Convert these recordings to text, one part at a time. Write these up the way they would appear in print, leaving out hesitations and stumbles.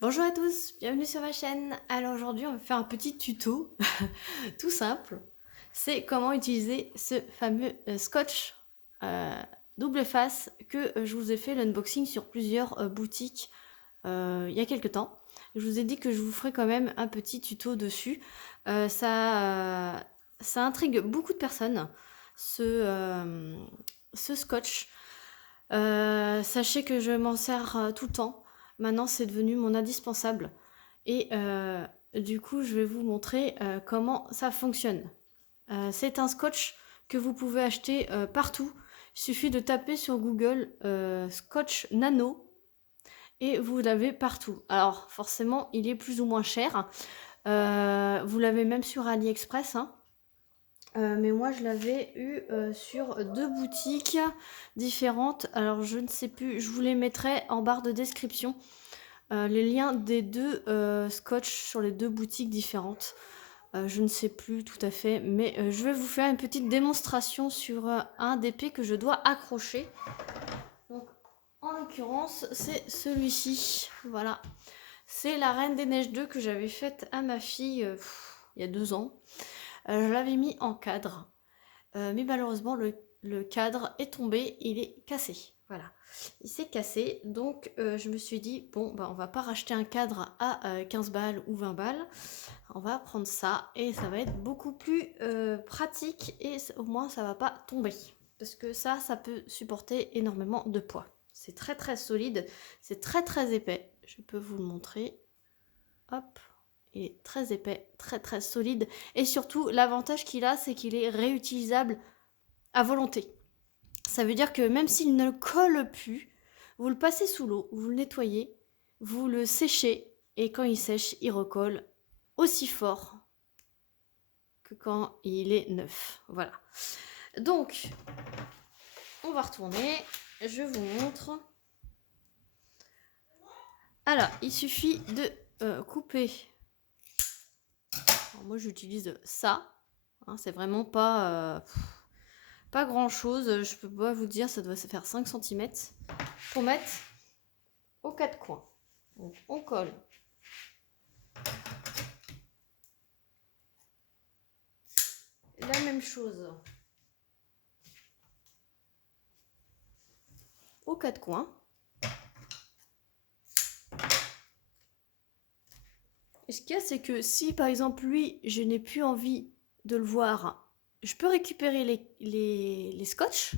Bonjour à tous, bienvenue sur ma chaîne. Alors aujourd'hui on va faire un petit tuto tout simple. C'est comment utiliser ce fameux scotch euh, double face que je vous ai fait l'unboxing sur plusieurs boutiques il y a quelques temps. Je vous ai dit que je vous ferai quand même un petit tuto dessus. Ça intrigue beaucoup de personnes, ce, euh, ce scotch. Sachez que je m'en sers tout le temps. Maintenant, c'est devenu mon indispensable. Et du coup, je vais vous montrer comment ça fonctionne. C'est un scotch que vous pouvez acheter partout. Il suffit de taper sur Google scotch nano et vous l'avez partout. Alors, forcément, il est plus ou moins cher. Vous l'avez même sur AliExpress, hein. Mais moi je l'avais eu sur deux boutiques différentes. Alors je ne sais plus, je vous les mettrai en barre de description. Les liens des deux scotch sur les deux boutiques différentes. Je ne sais plus tout à fait, mais je vais vous faire une petite démonstration sur un d'épée que je dois accrocher. Donc en l'occurrence c'est celui-ci. Voilà. C'est la Reine des Neiges 2 que j'avais faite à ma fille il y a 2 ans. Je l'avais mis en cadre. Mais malheureusement, le cadre est tombé, il est cassé. Voilà. Il s'est cassé, donc je me suis dit, bon, bah, on va pas racheter un cadre à 15 balles ou 20 balles. On va prendre ça et ça va être beaucoup plus pratique et au moins ça va pas tomber. Parce que ça peut supporter énormément de poids. C'est très très solide, c'est très très épais. Je peux vous le montrer. Hop, il est très épais, très très solide. Et surtout, l'avantage qu'il a, c'est qu'il est réutilisable à volonté. Ça veut dire que même s'il ne colle plus, vous le passez sous l'eau, vous le nettoyez, vous le séchez, et quand il sèche, il recolle aussi fort que quand il est neuf. Voilà. Donc, on va retourner. Je vous montre. Alors, il suffit de couper. Alors, moi, j'utilise ça. Hein, c'est vraiment pas grand chose. Je peux pas vous dire, ça doit se faire 5 cm. Pour mettre aux quatre coins. Donc, on colle la même chose aux quatre coins. Et ce qu'il y a, c'est que si par exemple lui, je n'ai plus envie de le voir, je peux récupérer les scotch.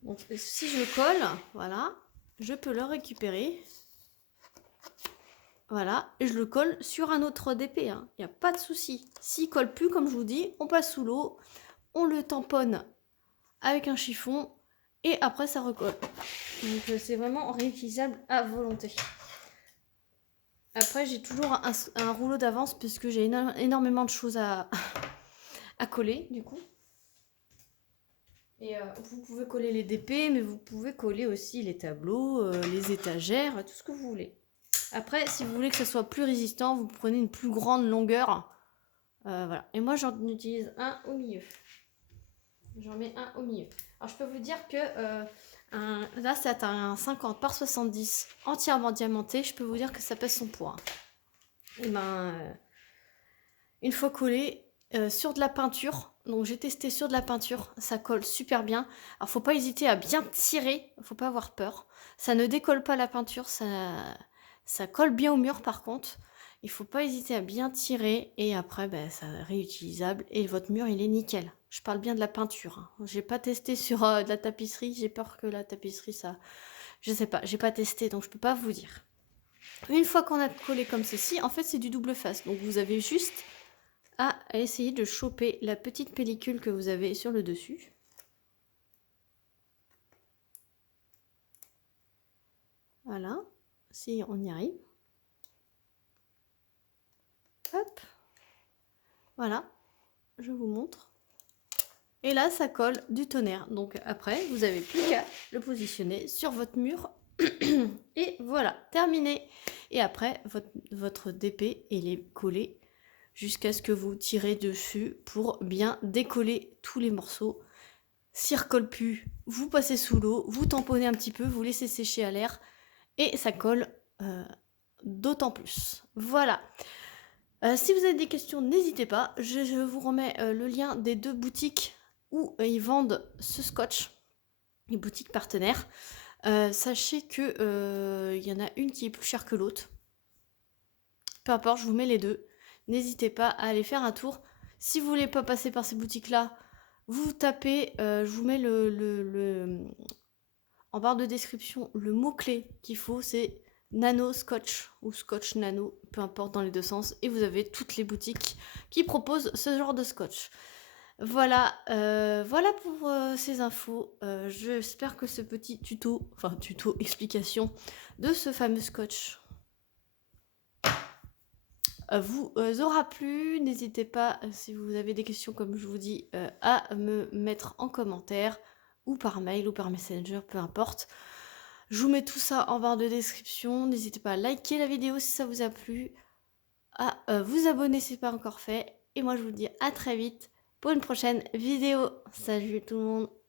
Donc si je le colle, voilà, je peux le récupérer. Voilà, et je le colle sur un autre DP, hein. Il n'y a pas de souci. S'il colle plus, comme je vous dis, on passe sous l'eau, on le tamponne avec un chiffon et après ça recolle. Donc c'est vraiment réutilisable à volonté. Après, j'ai toujours un rouleau d'avance puisque j'ai énormément de choses à, à coller du coup. Et vous pouvez coller les DP, mais vous pouvez coller aussi les tableaux, les étagères, tout ce que vous voulez. Après, si vous voulez que ça soit plus résistant, vous prenez une plus grande longueur. Voilà. Et moi, j'en utilise un au milieu. J'en mets un au milieu. Alors, je peux vous dire que là, c'est un 50 par 70 entièrement diamanté. Je peux vous dire que ça pèse son poids. Et ben, une fois collé sur de la peinture, donc j'ai testé sur de la peinture, ça colle super bien. Alors, faut pas hésiter à bien tirer, faut pas avoir peur. Ça ne décolle pas la peinture, ça colle bien au mur par contre. Il faut pas hésiter à bien tirer et après, ben, ça réutilisable et votre mur il est nickel. Je parle bien de la peinture, hein. J'ai pas testé sur de la tapisserie, j'ai peur que la tapisserie ça, je sais pas, j'ai pas testé donc je peux pas vous dire. Une fois qu'on a collé comme ceci, en fait c'est du double face, donc vous avez juste à essayer de choper la petite pellicule que vous avez sur le dessus. Voilà, si on y arrive. Hop, voilà, je vous montre. Et là, ça colle du tonnerre. Donc après, vous avez plus qu'à le positionner sur votre mur. Et voilà, terminé. Et après, votre DP, il est collé jusqu'à ce que vous tirez dessus pour bien décoller tous les morceaux. S'il recolle plus, vous passez sous l'eau, vous tamponnez un petit peu, vous laissez sécher à l'air et ça colle d'autant plus. Voilà. Si vous avez des questions, n'hésitez pas. Je vous remets le lien des 2 boutiques où ils vendent ce scotch, les boutiques partenaires. Sachez que y en a une qui est plus chère que l'autre. Peu importe, je vous mets les 2. N'hésitez pas à aller faire un tour. Si vous voulez pas passer par ces boutiques-là, vous tapez, je vous mets en barre de description le mot-clé qu'il faut, c'est nano scotch ou scotch nano, peu importe dans les 2 sens, et vous avez toutes les boutiques qui proposent ce genre de scotch. Voilà, voilà pour ces infos. J'espère que ce petit tuto explication de ce fameux scotch vous aura plu. N'hésitez pas, si vous avez des questions, comme je vous dis, à me mettre en commentaire ou par mail ou par Messenger, peu importe. Je vous mets tout ça en barre de description. N'hésitez pas à liker la vidéo si ça vous a plu, à vous abonner si ce n'est pas encore fait. Et moi, je vous dis à très vite pour une prochaine vidéo. Salut tout le monde!